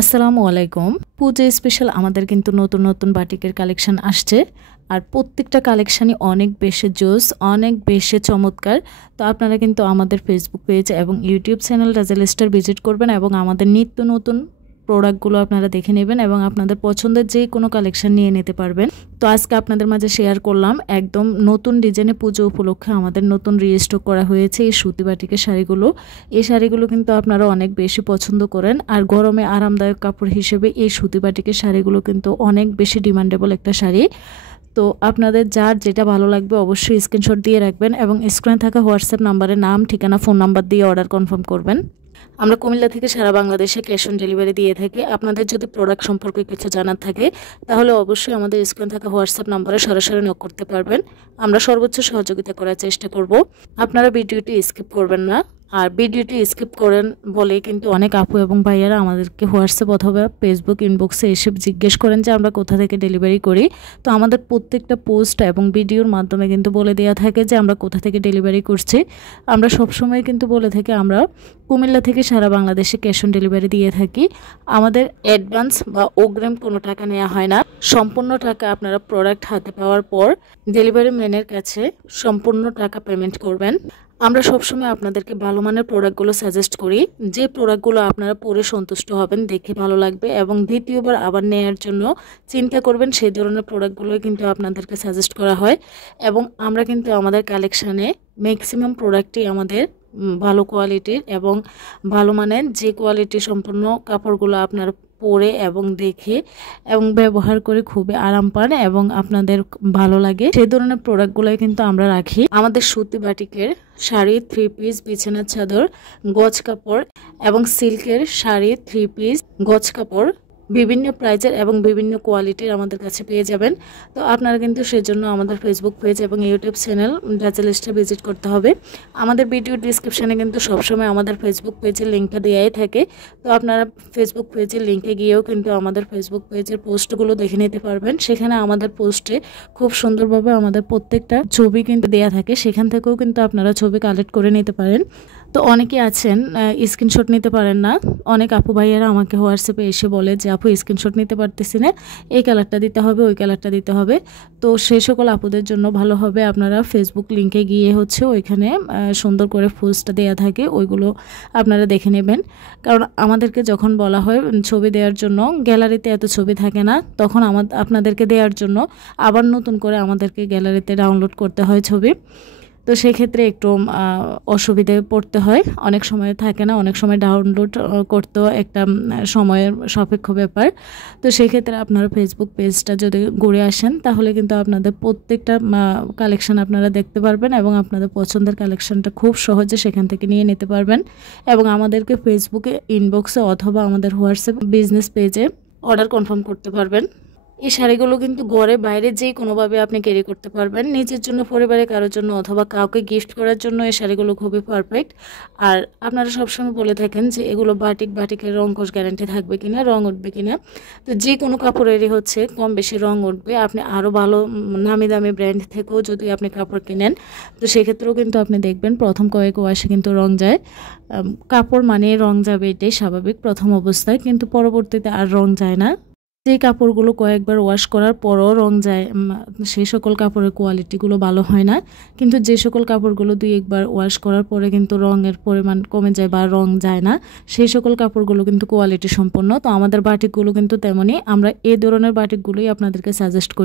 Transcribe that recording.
আসসালামু আলাইকুম। পূজা স্পেশাল আমাদের কিন্তু নতুন নতুন বাটিকের কালেকশন আসছে। আর প্রত্যেকটা কালেকশনই অনেক বেশি জোস, অনেক বেশি চমৎকার। তো আপনারা কিন্তু আমাদের ফেসবুক পেজ এবং ইউটিউব চ্যানেল রাজেল স্টার ভিজিট করবেন এবং আমাদের নিত্য নতুন প্রোডাক্টগুলো আপনারা দেখে নেবেন এবং আপনাদের পছন্দের যে কোনো কালেকশন নিয়ে নিতে পারবেন। তো আজকে আপনাদের মাঝে শেয়ার করলাম একদম নতুন ডিজাইনে পুজো উপলক্ষে আমাদের নতুন রিস্টক করা হয়েছে এই সুতি বাটিকের শাড়িগুলো। এই শাড়িগুলো কিন্তু আপনারা অনেক বেশি পছন্দ করেন, আর গরমে আরামদায়ক কাপড় হিসেবে এই সুতি বাটিকের শাড়িগুলো কিন্তু অনেক বেশি ডিমান্ডেবল একটা শাড়ি। তো আপনাদের যার যেটা ভালো লাগবে অবশ্যই স্ক্রিনশট দিয়ে রাখবেন এবং স্ক্রিনে থাকা হোয়াটসঅ্যাপ নাম্বারে নাম, ঠিকানা, ফোন নাম্বার দিয়ে অর্ডার কনফার্ম করবেন। আমরা কুমিল্লা থেকে সারা বাংলাদেশে ক্যাশ অন ডেলিভারি দিয়ে থাকি। আপনাদের যদি প্রোডাক্ট সম্পর্কে কিছু জানার থাকে তাহলে অবশ্যই আমাদের স্ক্রিনে থাকা হোয়াটসঅ্যাপ নাম্বারে সরাসরি নক করতে পারবেন। আমরা সর্বোচ্চ সহযোগিতা করার চেষ্টা করব। আপনারা ভিডিওটি স্কিপ করবেন না। আর ভিডিওটি স্কিপ করেন বলে কিন্তু অনেক আপু এবং ভাইয়ারা আমাদেরকে হোয়াটসঅ্যাপ অথবা ফেসবুক ইনবক্সে এসে জিজ্ঞেস করেন যে আমরা কোথা থেকে ডেলিভারি করি। তো আমাদের প্রত্যেকটা পোস্ট এবং ভিডিওর মাধ্যমে কিন্তু বলে দেওয়া থাকে যে আমরা কোথা থেকে ডেলিভারি করছি। আমরা সবসময় কিন্তু বলে থাকি আমরা কুমিল্লা থেকে সারা বাংলাদেশে ক্যাশ অন ডেলিভারি দিয়ে থাকি। আমাদের অ্যাডভান্স বা অগ্রিম কোনো টাকা নেওয়া হয় না। সম্পূর্ণ টাকা আপনারা প্রোডাক্ট হাতে পাওয়ার পর ডেলিভারি ম্যানের কাছে সম্পূর্ণ টাকা পেমেন্ট করবেন। আমরা সবসময় আপনাদেরকে ভালো মানের প্রোডাক্টগুলো সাজেস্ট করি, যে প্রোডাক্টগুলো আপনারা পরে সন্তুষ্ট হবেন, দেখে ভালো লাগবে এবং দ্বিতীয়বার আবার নেওয়ার জন্য চিন্তা করবেন, সেই ধরনের প্রোডাক্টগুলোই কিন্তু আপনাদেরকে সাজেস্ট করা হয়। এবং আমরা কিন্তু আমাদের কালেকশানে ম্যাক্সিমাম প্রোডাক্টই আমাদের ভালো কোয়ালিটির এবং ভালো মানের, যে কোয়ালিটি সম্পন্ন কাপড়গুলো আপনারা পরে এবং দেখে এবং ব্যবহার করে খুবই আরাম পান এবং আপনাদের ভালো লাগে, সেই ধরনের প্রোডাক্টগুলোই কিন্তু আমরা রাখি। আমাদের সুতি বাটিকের শাড়ি, 3 পিস, বিছানার চাদর, গজ কাপড় এবং সিল্কের শাড়ি, 3 পিস, গজ কাপড় বিভিন্ন প্রাইজের এবং বিভিন্ন কোয়ালিটির আমাদের কাছে পেয়ে যাবেন। তো আপনারা কিন্তু সেজন্য আমাদের ফেসবুক পেজ এবং ইউটিউব চ্যানেল রাজেল স্টার ভিজিট করতে হবে। আমাদের ভিডিও ডিসক্রিপশানে কিন্তু সবসময় আমাদের ফেসবুক পেজের লিঙ্কটা দেওয়াই থাকে। তো আপনারা ফেসবুক পেজের লিঙ্কে গিয়েও কিন্তু আমাদের ফেসবুক পেজের পোস্টগুলো দেখে নিতে পারবেন। সেখানে আমাদের পোস্টে খুব সুন্দরভাবে আমাদের প্রত্যেকটা ছবি কিন্তু দেওয়া থাকে, সেখান থেকেও কিন্তু আপনারা ছবি কালেক্ট করে নিতে পারেন। তো অনেকে আছেন স্ক্রিনশট নিতে পারেন না। অনেক আপু ভাইয়েরা আমাকে হোয়াটসঅ্যাপে এসে বলে যে আপু স্ক্রিনশট নিতে পারতেছি না, এই কালারটা দিতে হবে, ওই কালারটা দিতে হবে। তো সেই সকল আপুদের জন্য ভালো হবে আপনারা ফেসবুক লিঙ্কে গিয়ে ওইখানে সুন্দর করে পোস্টটা দেওয়া থাকে, ওইগুলো আপনারা দেখে নেবেন। কারণ আমাদেরকে যখন বলা হয় ছবি দেওয়ার জন্য, গ্যালারিতে এত ছবি থাকে না, তখন আপনাদেরকে দেওয়ার জন্য আবার নতুন করে আমাদেরকে গ্যালারিতে ডাউনলোড করতে হয় ছবি। তো সেক্ষেত্রে একটু অসুবিধায় পড়তে হয়, অনেক সময় থাকে না, অনেক সময় ডাউনলোড করতেও একটা সময়ের সাপেক্ষ ব্যাপার। তো সেক্ষেত্রে আপনারা ফেসবুক পেজটা যদি ঘুরে আসেন তাহলে কিন্তু আপনাদের প্রত্যেকটা কালেকশান আপনারা দেখতে পারবেন এবং আপনাদের পছন্দের কালেকশানটা খুব সহজে সেখান থেকে নিয়ে নিতে পারবেন এবং আমাদেরকে ফেসবুকে ইনবক্সে অথবা আমাদের হোয়াটসঅ্যাপ বিজনেস পেজে অর্ডার কনফার্ম করতে পারবেন। এই শাড়িগুলো কিন্তু ঘরে বাইরে যে কোনোভাবে আপনি ক্যারি করতে পারবেন, নিজের জন্য, পরিবারে কারোর জন্য অথবা কাউকে গিফট করার জন্য এই শাড়িগুলো খুবই পারফেক্ট। আর আপনারা সবসময় বলে থাকেন যে এগুলো বাটিকের রং কোষ গ্যারান্টি থাকবে কিনা, রং উঠবে কিনা। তো যে কোনো কাপড়েরই কম বেশি রং উঠবে। আপনি আরও ভালো নামি দামি ব্র্যান্ড থেকেও যদি আপনি কাপড় কিনেন তো সেক্ষেত্রেও কিন্তু আপনি দেখবেন প্রথম কয়েক ওয়াশে কিন্তু রং যায়। কাপড় মানে রং যাবে, এটাই স্বাভাবিক প্রথম অবস্থায়, কিন্তু পরবর্তীতে আর রং যায় না। যে কাপড়গুলো কয়েকবার ওয়াশ করার পরও রং যায় সেই সকল কাপড়ের কোয়ালিটিগুলো ভালো হয় না, কিন্তু যে সকল কাপড়গুলো 2-1 বার ওয়াশ করার পরে কিন্তু রঙের পরিমাণ কমে যায় বা রং যায় না, সেই সকল কাপড়গুলো কিন্তু কোয়ালিটি সম্পন্ন। তো আমাদের বাটিকগুলো কিন্তু তেমনই, আমরা এই ধরনের বাটিকগুলোই আপনাদেরকে সাজেস্ট করি।